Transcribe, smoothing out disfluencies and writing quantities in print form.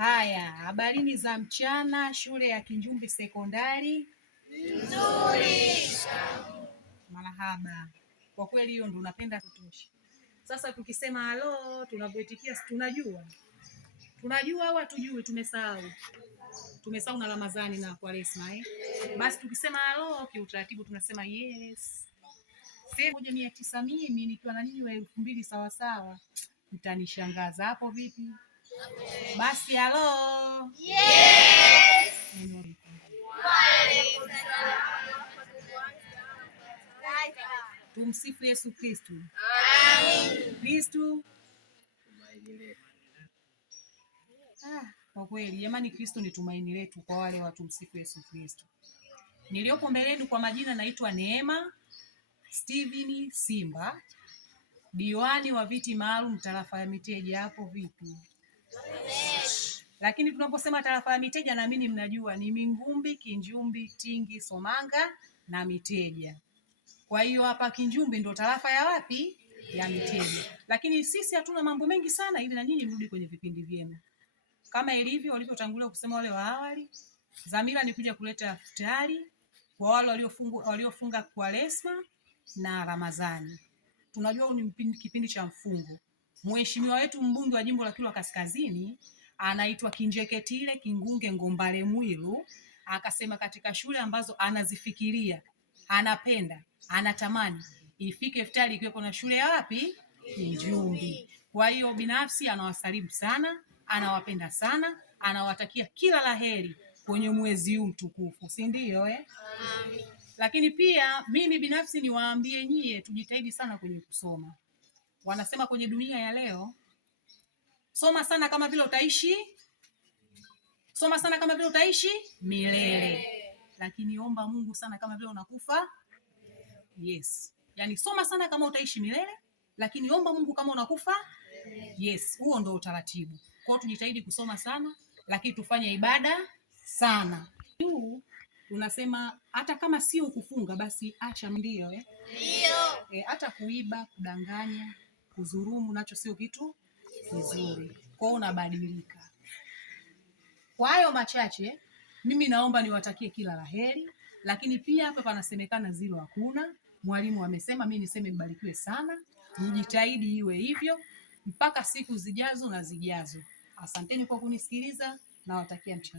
Haya, habarini za mchana, shule ya Kinjumbi Sekondari. Nzuri. Marahaba. Kwa kweli hiyo ndo napenda kutosha. Sasa tukisema halo, tunavyoitikia tunajua. Tunajua au hatujui, tumesahau. Tumesahau na Ramadhani na Kwaresma Basi tukisema halo kiutaratibu tunasema yes. Sasa 1900 mimi nikiwa na nyinyi wa 2000 sawa sawa. Mtanishangaza hapo vipi? Basi halo. Yes. Tumsifu Yesu Kristo. Amen. Kristo. Kwa kweli jamani, Kristo ni tumaini letu kwa wale watu. Msifu Yesu Kristo. Niliyopo mbeleni kwa majina naitwa Neema Steven Simba, diwani wa viti maalum tarafa ya Miteja. Hapo vipi? Lakini tunaposema tarafa ya Miteja naamini mnajua ni Mingumbi, Kinjumbi, Tingi, Somanga na Miteja. Kwa hiyo hapa Kinjumbi ndo tarafa ya wapi? Ya Miteja. Lakini sisi hatuna mambo mengi sana, ili na nyinyi mrudi kwenye vipindi vyenu. Kama ilivyo walivyotangulia kusema wale wa awali, dhamira ni kuja kuleta iftari kwa wale waliofunga Kwaresma na Ramadhani. Tunajua ni kipindi cha mfungo. Mheshimiwa wetu mbunge wa jimbo la Kilwa Kaskazini anaitwa Kinjeketile Kingunge Ngombale Mwilu, akasema katika shule ambazo anazifikiria, anapenda, anatamani ifike iftari ikiwepo na shule ya wapi? Kinjumbi. Kwa hiyo binafsi anawasalimu sana, anawapenda sana, anawatakia kila laheri kwenye mwezi huu mtukufu, si ndio Amen. Lakini pia mimi binafsi niwaambie nyie, tujitahidi sana kwenye kusoma. Wanasema kwenye dunia ya leo, soma sana kama vile utaishi, soma sana kama vile utaishi milele. Lakini omba Mungu sana kama vile unakufa. Yes. Yaani soma sana kama utaishi milele, lakini omba Mungu kama unakufa. Yes, huo ndo utaratibu. Kwa hiyo tujitahidi kusoma sana, lakini tufanye ibada sana. Tunasema hata kama sio kufunga basi acha, ndio Ndio. Hata kuiba, kudanganya, kuzurumu nacho sio kitu kizuri. Kwa hiyo unabadilika. Kwa hayo machache mimi naomba niwatakie kila laheri, lakini pia hapa panasemekana zilo hakuna. Mwalimu amesema, mimi niseme mbarikiwe sana. Nijitahidi iwe hivyo mpaka siku zijazo na zijazo. Asanteni kwa kunisikiliza, nawatakia mchana